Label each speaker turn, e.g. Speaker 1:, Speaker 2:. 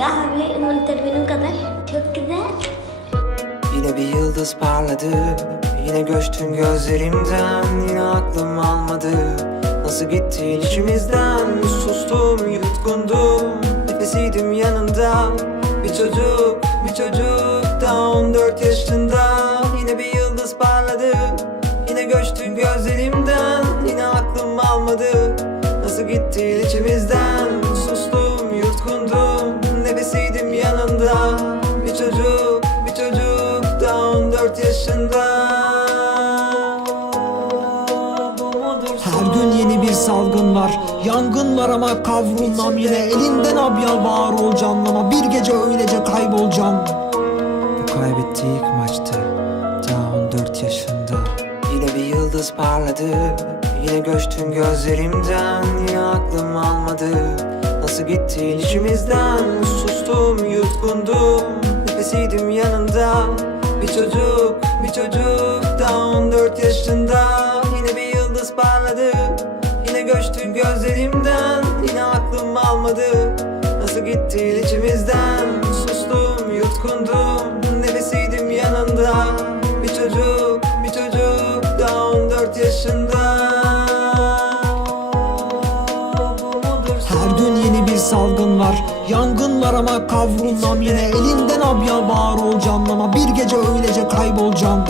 Speaker 1: Abi umarım benim kadar. Çok güzel.
Speaker 2: Yine bir yıldız parladı Yine göçtün gözlerimden Yine aklım almadı Nasıl gittin içimizden Sustum yutkundum Nefesiydim yanında Bir çocuk bir çocuk Daha 14 yaşında. Yine bir yıldız parladı. Yine göçtün gözlerimden. Yine aklım almadı. Nasıl gittin içimizden? Sustum yutkundum. Nefesiydim yanında. Bir çocuk bir çocuk Daha 14 yaşında
Speaker 3: Her gün yeni bir salgın var. Yangın var ama kavrulmam yine Elinden abyal var olacağım ama Bir gece öylece kaybolacağım.
Speaker 2: Bu kaybettiği ilk maçtı. Daha 14 yaşında. Yine bir yıldız parladı. Yine göçtün gözlerimden. Yine aklım almadı. Nasıl gittin içimizden Sustum yutkundum. Nefesiydim yanında. Bir çocuk bir çocuk. Daha 14 yaşında gözlerimden Yine aklım almadı. Nasıl gittin içimizden? Sustum yutkundum. Nefesiydim yanında? Bir çocuk bir çocuk Daha 14 yaşında.
Speaker 3: Her gün yeni bir salgın var. Yangın var ama kavrulmam yine. Elinden abyal var olacağım ama Bir gece öylece kaybolacağım